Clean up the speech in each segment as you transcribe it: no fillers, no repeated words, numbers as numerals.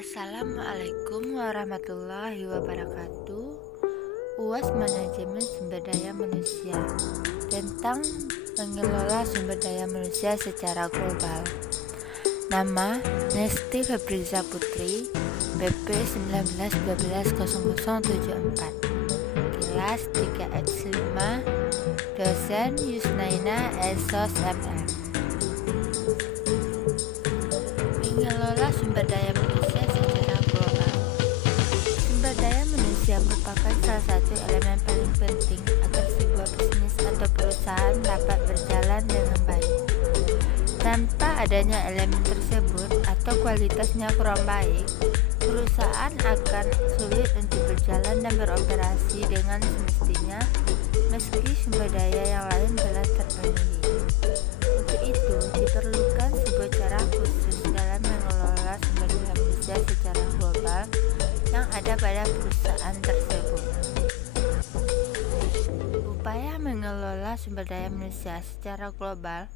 Assalamualaikum warahmatullahi wabarakatuh. UAS Manajemen Sumber Daya Manusia tentang mengelola sumber daya manusia secara global. Nama Nesti Febriza Putri, BP 19120074. Kelas 3X5, dosen Yusnaina Esos MM. Mengelola sumber daya manusia secara global. Sumber daya manusia merupakan salah satu elemen paling penting agar sebuah bisnis atau perusahaan dapat berjalan dengan baik. Tanpa adanya elemen tersebut atau kualitasnya kurang baik, perusahaan akan sulit untuk berjalan dan beroperasi dengan semestinya meski sumber daya yang lain telah terpenuhi. Untuk itu, diperlukan sebuah cara khusus dalam mengelola sumber daya manusia secara global yang ada pada perusahaan tersebut. Upaya mengelola sumber daya manusia secara global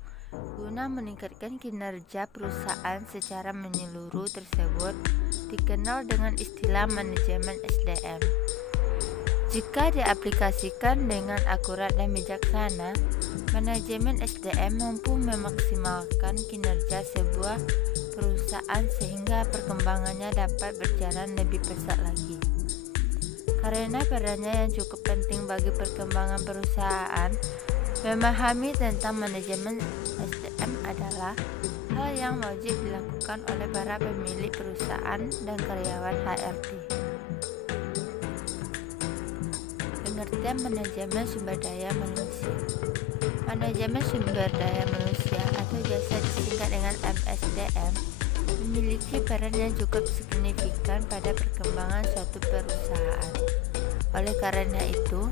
guna meningkatkan kinerja perusahaan secara menyeluruh tersebut dikenal dengan istilah manajemen SDM. Jika diaplikasikan dengan akurat dan bijaksana, manajemen SDM mampu memaksimalkan kinerja sebuah perusahaan sehingga perkembangannya dapat berjalan lebih pesat lagi. Karena perannya yang cukup penting bagi perkembangan perusahaan, memahami tentang manajemen SDM adalah hal yang wajib dilakukan oleh para pemilik perusahaan dan karyawan HRD. Pengertian manajemen sumber daya manusia. Manajemen sumber daya manusia atau biasa disingkat dengan MSDM memiliki peran yang cukup signifikan pada perkembangan suatu perusahaan. Oleh karena itu,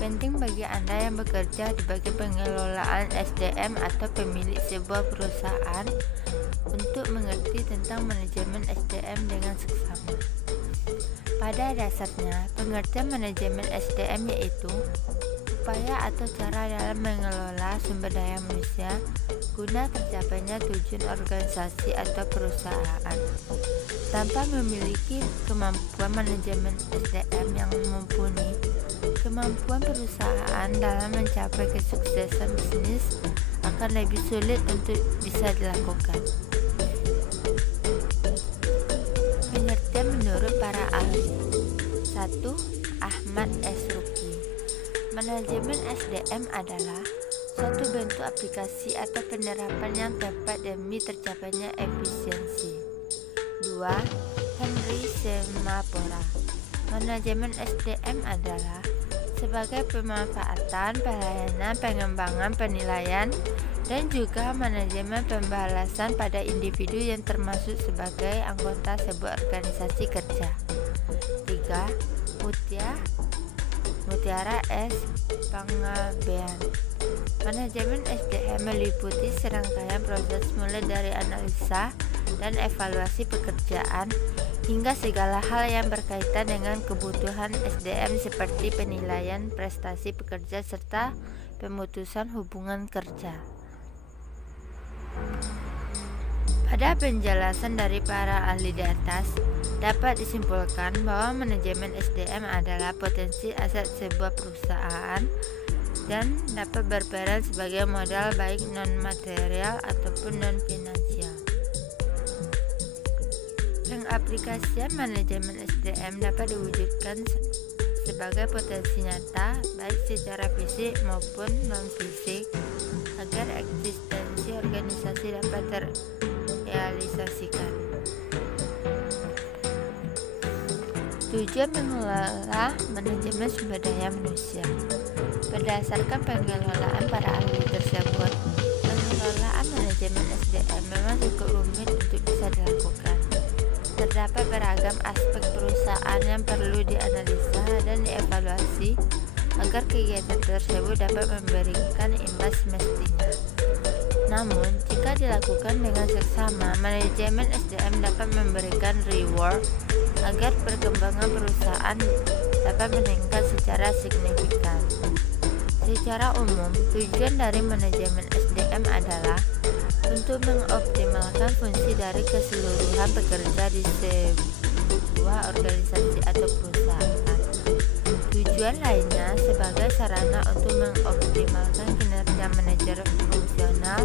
penting bagi Anda yang bekerja di bagian pengelolaan SDM atau pemilik sebuah perusahaan untuk mengerti tentang manajemen SDM dengan seksama. Pada dasarnya, pengertian manajemen SDM yaitu upaya atau cara dalam mengelola sumber daya manusia guna tercapainya tujuan organisasi atau perusahaan. Tanpa memiliki kemampuan manajemen SDM yang mumpuni, kemampuan perusahaan dalam mencapai kesuksesan bisnis akan lebih sulit untuk bisa dilakukan. Pengertian menurut para ahli. 1. Ahmad S. Ruki. Manajemen SDM adalah suatu bentuk aplikasi atau penerapan yang tepat demi tercapainya efisiensi. 2. Henry Semapora. Manajemen SDM adalah sebagai pemanfaatan, pelayanan, pengembangan, penilaian, dan juga manajemen pembalasan pada individu yang termasuk sebagai anggota sebuah organisasi kerja. 3. Mutiara S. Pangabean. Manajemen SDM meliputi serangkaian proses mulai dari analisa dan evaluasi pekerjaan hingga segala hal yang berkaitan dengan kebutuhan SDM seperti penilaian prestasi pekerja serta pemutusan hubungan kerja. Pada penjelasan dari para ahli di atas, dapat disimpulkan bahwa manajemen SDM adalah potensi aset sebuah perusahaan dan dapat berperan sebagai modal baik non-material ataupun non-finansial. Pengaplikasian manajemen SDM dapat diwujudkan sebagai potensi nyata baik secara fisik maupun non-fisik agar eksistensi organisasi dapat terrealisasikan. Tujuan mengelola manajemen sumber daya manusia. Berdasarkan pengelolaan para ahli tersebut, pengelolaan manajemen SDM memang cukup rumit untuk bisa dilakukan. Terdapat beragam aspek perusahaan yang perlu dianalisa dan dievaluasi agar kegiatan tersebut dapat memberikan imbas semestinya. Namun, jika dilakukan dengan seksama, manajemen SDM dapat memberikan reward agar perkembangan perusahaan dapat meningkat secara signifikan. Secara umum, tujuan dari manajemen SDM adalah untuk mengoptimalkan fungsi dari keseluruhan pekerja di sebuah organisasi atau perusahaan. Tujuan lainnya sebagai sarana untuk mengoptimalkan kinerja manajer fungsional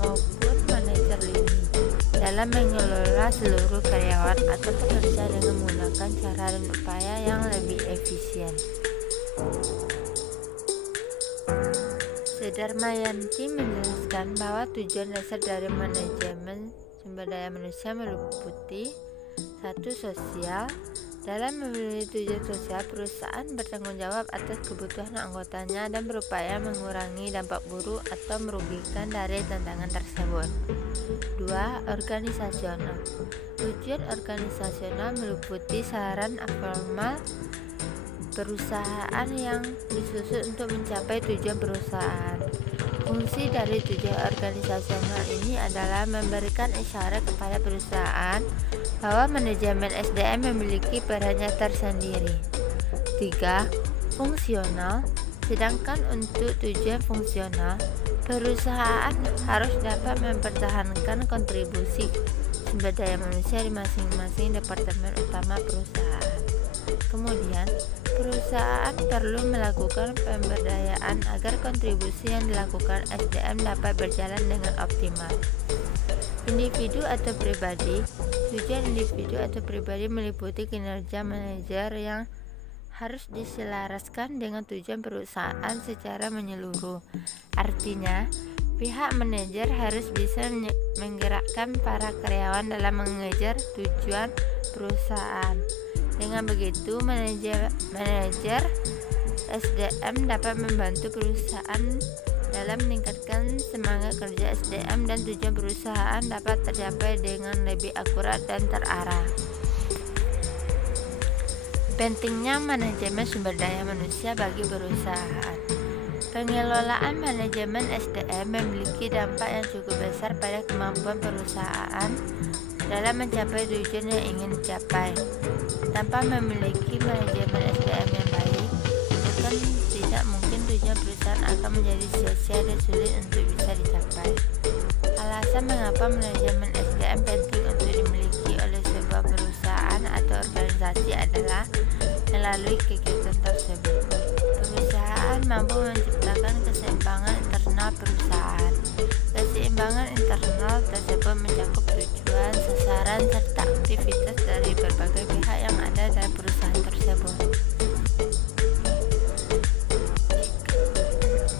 maupun manajer lini dalam mengelola seluruh karyawan atau pekerja dengan menggunakan cara dan upaya yang lebih efisien. Sudarmayanti menjelaskan bahwa tujuan dasar dari manajemen sumber daya manusia meliputi 1. Sosial. Dalam memenuhi tujuan sosial, perusahaan bertanggung jawab atas kebutuhan anggotanya dan berupaya mengurangi dampak buruk atau merugikan dari tantangan tersebut. 2. Organisasional. Tujuan organisasional meliputi saran formal perusahaan yang disusun untuk mencapai tujuan perusahaan. Fungsi dari tujuan organisasional ini adalah memberikan isyarat kepada perusahaan bahwa manajemen SDM memiliki perannya tersendiri. 3. Fungsional. Sedangkan untuk tujuan fungsional, perusahaan harus dapat mempertahankan kontribusi sumber daya manusia di masing-masing departemen utama perusahaan. Kemudian, perusahaan perlu melakukan pemberdayaan agar kontribusi yang dilakukan SDM dapat berjalan dengan optimal. Individu atau pribadi. Tujuan individu atau pribadi meliputi kinerja manajer yang harus diselaraskan dengan tujuan perusahaan secara menyeluruh. Artinya, pihak manajer harus bisa menggerakkan para karyawan dalam mengejar tujuan perusahaan. Dengan begitu, manajer SDM dapat membantu perusahaan dalam meningkatkan semangat kerja SDM dan tujuan perusahaan dapat tercapai dengan lebih akurat dan terarah. Pentingnya manajemen sumber daya manusia bagi perusahaan. Pengelolaan manajemen SDM memiliki dampak yang cukup besar pada kemampuan perusahaan dalam mencapai tujuan yang ingin dicapai. Tanpa memiliki manajemen SDM yang baik, bukan tidak mungkin tujuan perusahaan akan menjadi sia-sia dan sulit untuk bisa dicapai. Alasan mengapa manajemen SDM penting untuk dimiliki oleh sebuah perusahaan atau organisasi adalah melalui kegiatan tersebut, perusahaan mampu menciptakan keseimbangan internal perusahaan. Keseimbangan internal tersebut mencakup tujuan, sasaran, serta aktivitas dari berbagai pihak yang ada dalam perusahaan tersebut.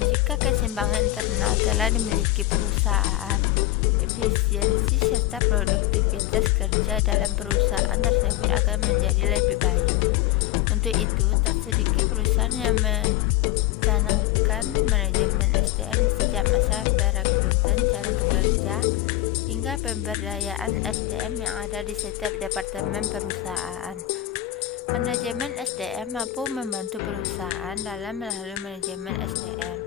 Jika keseimbangan internal telah dimiliki perusahaan, efisiensi serta produktivitas kerja dalam perusahaan tersebut akan menjadi lebih baik. Untuk itu, tak sedikit perusahaan yang mencanangkan manajemen SDM sejak masa perekrutan calon pekerja hingga pemberdayaan SDM yang ada di setiap departemen perusahaan. Manajemen SDM mampu membantu perusahaan dalam melalui manajemen SDM.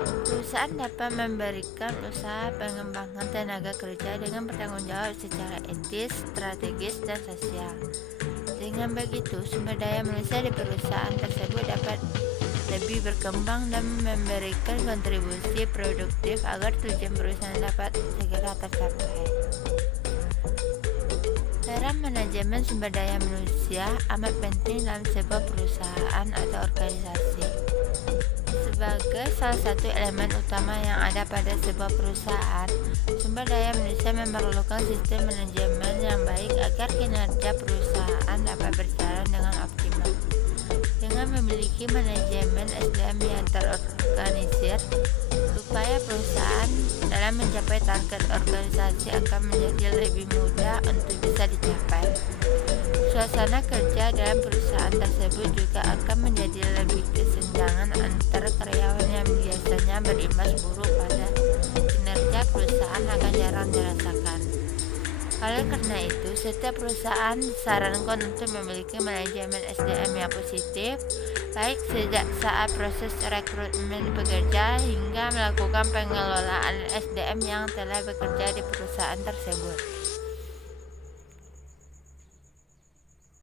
Perusahaan dapat memberikan usaha pengembangan tenaga kerja dengan bertanggung jawab secara etis, strategis, dan sosial. Dengan begitu, sumber daya manusia di perusahaan tersebut dapat lebih berkembang dan memberikan kontribusi produktif agar tujuan perusahaan dapat segera tercapai. Peran manajemen sumber daya manusia amat penting dalam sebuah perusahaan atau organisasi. Sebagai salah satu elemen utama yang ada pada sebuah perusahaan, sumber daya manusia memerlukan sistem manajemen yang baik agar kinerja perusahaan dapat berjalan dengan optimal. Dengan memiliki manajemen SDM yang terorganisir, upaya perusahaan dalam mencapai target organisasi akan menjadi lebih mudah untuk bisa dicapai. Suasana kerja dalam perusahaan tersebut juga akan menjadi lebih kesenjangan antara karyawan yang biasanya berimbas buruk pada kinerja perusahaan akan jarang dirasakan. Oleh karena itu, setiap perusahaan disarankan untuk memiliki manajemen SDM yang positif, baik sejak saat proses rekrutmen pekerja hingga melakukan pengelolaan SDM yang telah bekerja di perusahaan tersebut.